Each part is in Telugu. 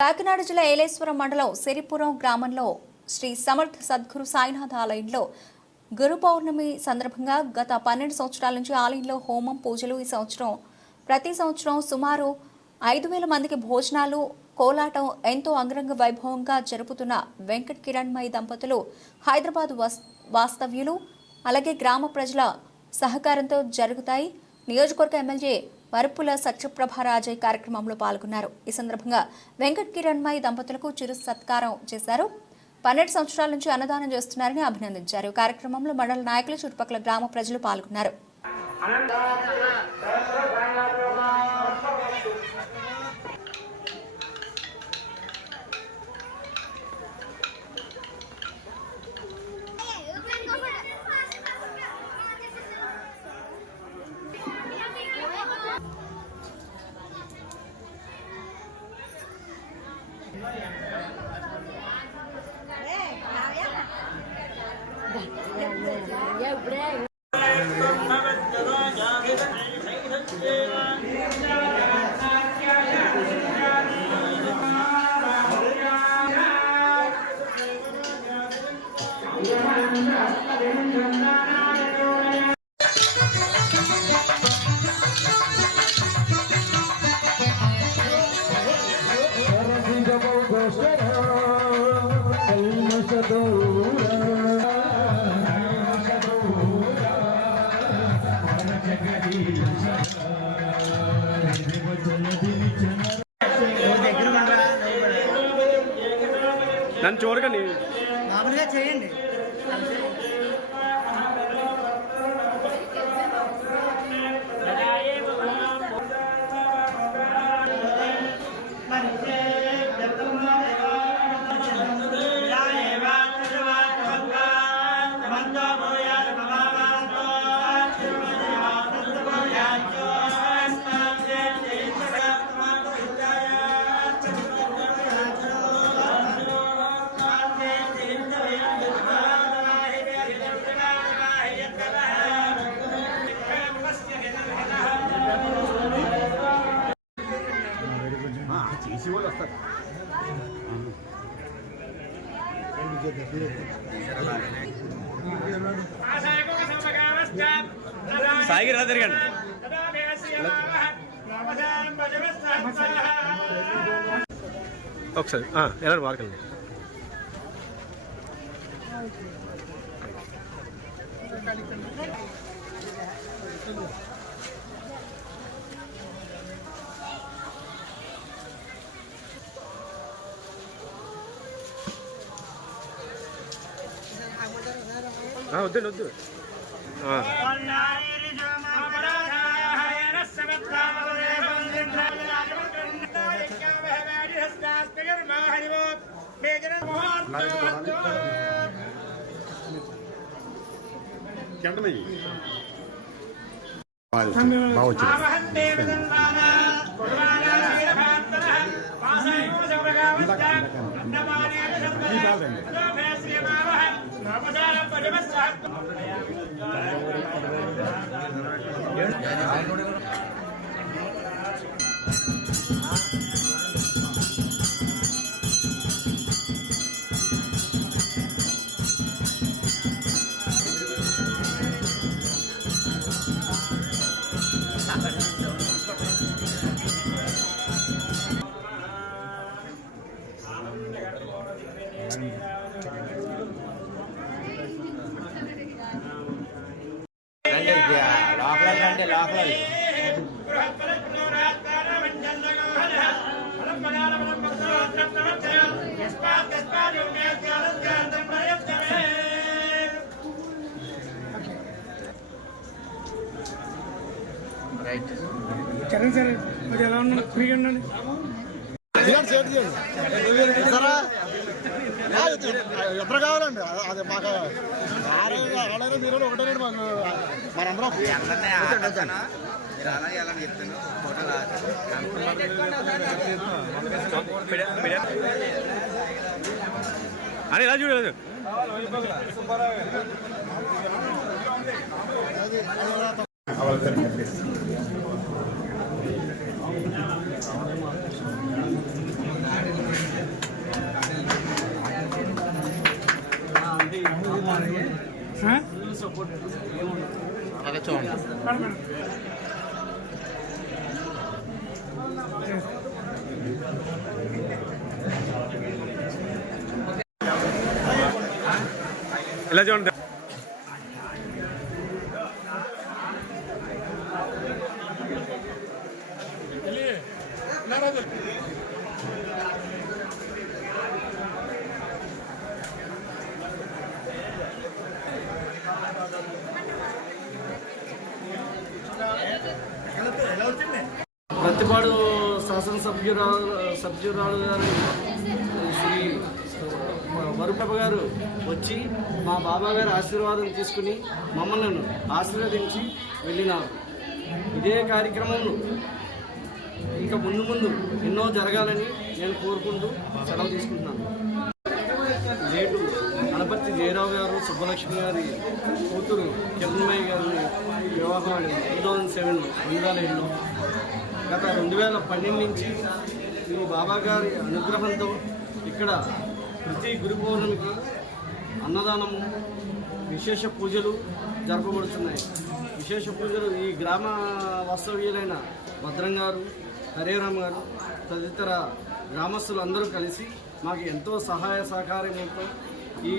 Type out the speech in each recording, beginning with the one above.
కాకినాడ జిల్లా ఏలేశ్వరం మండలం సిరిపురం గ్రామంలో శ్రీ సమర్థ సద్గురు సాయినాథ ఆలయంలో గురు పౌర్ణమి సందర్భంగా గత 12 సంవత్సరాల నుంచి ఆలయంలో హోమం పూజలు ఈ సంవత్సరం ప్రతి సంవత్సరం సుమారు 5,000 మందికి భోజనాలు కోలాటం ఎంతో అంగరంగ వైభవంగా జరుపుతున్న వెంకట్ కిరణ్మయి దంపతులు హైదరాబాద్ వాస్తవ్యులు అలాగే గ్రామ ప్రజల సహకారంతో జరుగుతాయి. నియోజకవర్గ ఎమ్మెల్యే వరపుల సత్యప్రభారాజయ్ కార్యక్రమంలో పాల్గొన్నారు. ఈ సందర్భంగా వెంకట్ కిరణ్మయి దంపతులకు చిరు సత్కారం చేశారు. 12 సంవత్సరాల నుంచి అన్నదానం చేస్తున్నారని అభినందించారు. కార్యక్రమంలో మండల నాయకులు చుట్టుపక్కల గ్రామ ప్రజలు పాల్గొన్నారు. నన్ను చూడకండి, మామూలుగా చేయండి. సాయికి రా తిరగండి. ఒకసారి ఎలా మార్కండి. వద్దండి, వద్దు. చరణ్ సార్ మరి ఎలా ఉన్నాడు? ఫ్రీగా ఉన్నాడు. ఎప్పుడు కావాలండి? అది మాకు ఆడైనా మీరు ఒకటేనండి. మాకు మనందరం అని ఇలా చూడలేదు. ఎలా చూడండి. ప్రతిపాడు సభ్యురాలు గారు శ్రీ వరుప గారు వచ్చి మా బాబా గారి ఆశీర్వాదం తీసుకుని మమ్మల్ని ఆశీర్వదించి వెళ్ళినారు. ఇదే కార్యక్రమంలో ఇంకా ముందు ఎన్నో జరగాలని నేను కోరుకుంటూ సెలవు తీసుకుంటున్నాను. నేడు గణపతి జయరావు గారు సుబ్బలక్ష్మి గారి కూతురు కిరణ్మయ్య గారిని వివాహం 2007లో గత 2012 నుంచి ఈ బాబా గారి అనుగ్రహంతో ఇక్కడ ప్రతి గురు పౌర్ణమికి అన్నదానము విశేష పూజలు జరపబడుతున్నాయి. విశేష పూజలు ఈ గ్రామ వాస్తవ్యులైన భద్రం గారు, హరేరామ్ గారు తదితర గ్రామస్తులు అందరూ కలిసి మాకు ఎంతో సహాయ సహకారంతో ఈ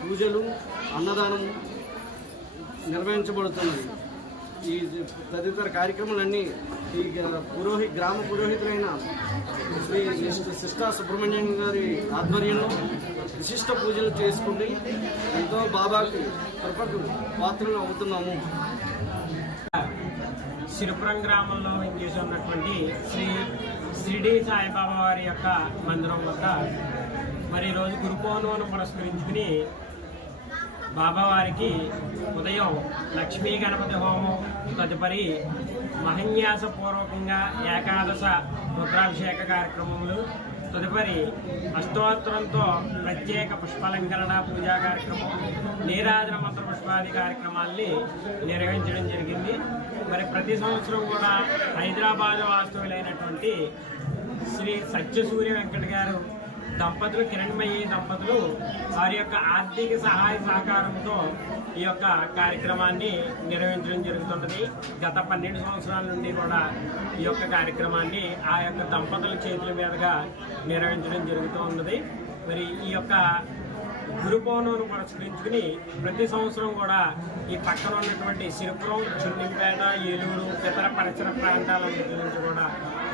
పూజలు అన్నదానము నిర్వహించబడుతున్నది. ఈ తదితర కార్యక్రమాలన్నీ ఈ గ్రామ పురోహితులైన శ్రీ సిస్టా సుబ్రహ్మణ్యం గారి ఆధ్వర్యంలో విశిష్ట పూజలు చేసుకుంటూ ఎంతో బాబాకి కృపకు పాత్రలు అవుతున్నాము. సిరిపురం గ్రామంలో చేసి ఉన్నటువంటి శ్రీ షిరిడి సాయిబాబా వారి యొక్క మందిరం వద్ద మరి ఈరోజు గురు పౌర్ణమిని పురస్కరించుకుని బాబావారికి ఉదయం లక్ష్మీ గణపతి హోమం, తదుపరి మహన్యాసపూర్వకంగా ఏకాదశ రుద్రాభిషేక కార్యక్రమములు, తదుపరి అష్టోత్తరంతో ప్రత్యేక పుష్పాలంకరణ పూజా కార్యక్రమం, నీరాజన మంత్ర పుష్పాది కార్యక్రమాల్ని నిర్వహించడం జరిగింది. మరి ప్రతి సంవత్సరం కూడా హైదరాబాద్ వాస్తవులైనటువంటి శ్రీ సత్యసూర్య వెంకట గారు దంపతులు, కిరణ్మయ్యి దంపతులు వారి యొక్క ఆర్థిక సహాయ సహకారంతో ఈ యొక్క కార్యక్రమాన్ని నిర్వహించడం జరుగుతున్నది. గత 12 సంవత్సరాల నుండి కూడా ఈ యొక్క కార్యక్రమాన్ని ఆ యొక్క దంపతుల చేతుల మీదుగా నిర్వహించడం జరుగుతూ ఉన్నది. మరి ఈ యొక్క గురు పౌర్ణమిని పురస్కరించుకుని ప్రతి సంవత్సరం కూడా ఈ పక్కన ఉన్నటువంటి సిరిపురం, చున్నింపేట, ఏలూరు, ఇతర పరిసర ప్రాంతాల నుంచి కూడా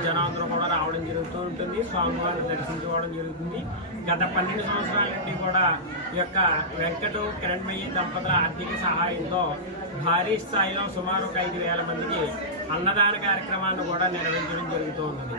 జనాందరూ కూడా రావడం జరుగుతూ ఉంటుంది. స్వామివారిని దర్శించుకోవడం జరుగుతుంది. గత 12 సంవత్సరాల నుండి కూడా ఈ యొక్క వెంకటు, కిరణ్మయ్యి దంపతుల ఆర్థిక సహాయంతో భారీ స్థాయిలో సుమారు 5,000 మందికి అన్నదాన కార్యక్రమాన్ని కూడా నిర్వహించడం జరుగుతూ ఉన్నది.